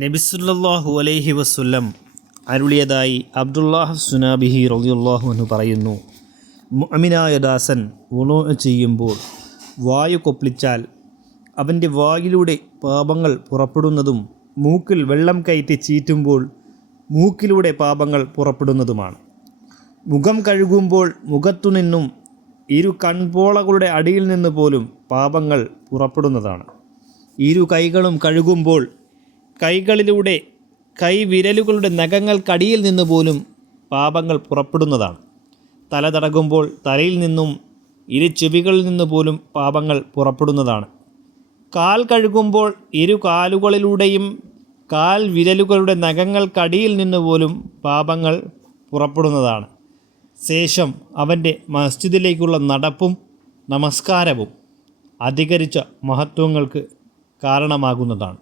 നബി സല്ലല്ലാഹു അലൈഹി വസല്ലം അരുളിയതായി അബ്ദുല്ലാഹ് സുനാബിഹി റളിയല്ലാഹു അൻഹു പറയുന്നു, മുഅ്മിനായ ദാസൻ വുളൂ ചെയ്യുമ്പോൾ വായു കൊപ്പിളിച്ചാൽ അവൻ്റെ വായിലൂടെ പാപങ്ങൾ പുറപ്പെടുന്നതും മൂക്കിൽ വെള്ളം കയറ്റി ചീറ്റുമ്പോൾ മൂക്കിലൂടെ പാപങ്ങൾ പുറപ്പെടുന്നതുമാണ്. മുഖം കഴുകുമ്പോൾ മുഖത്തുനിന്നും ഇരു കൺപോളകളുടെ അടിയിൽ നിന്ന് പോലും പാപങ്ങൾ പുറപ്പെടുന്നതാണ്. ഇരു കൈകളും കഴുകുമ്പോൾ കൈകളിലൂടെ കൈവിരലുകളുടെ നഖങ്ങൾക്കടിയിൽ നിന്ന് പോലും പാപങ്ങൾ പുറപ്പെടുന്നതാണ്. തല തടകുമ്പോൾ തലയിൽ നിന്നും ഇരു ചെവികളിൽ നിന്ന് പോലും പാപങ്ങൾ പുറപ്പെടുന്നതാണ്. കാൽ കഴുകുമ്പോൾ ഇരു കാലുകളിലൂടെയും കാൽ വിരലുകളുടെ നഖങ്ങൾക്കടിയിൽ നിന്ന് പോലും പാപങ്ങൾ പുറപ്പെടുന്നതാണ്. ശേഷം അവൻ്റെ മസ്ജിദിലേക്കുള്ള നടപ്പും നമസ്കാരവും അധികരിച്ച മഹത്വങ്ങൾക്ക് കാരണമാകുന്നതാണ്.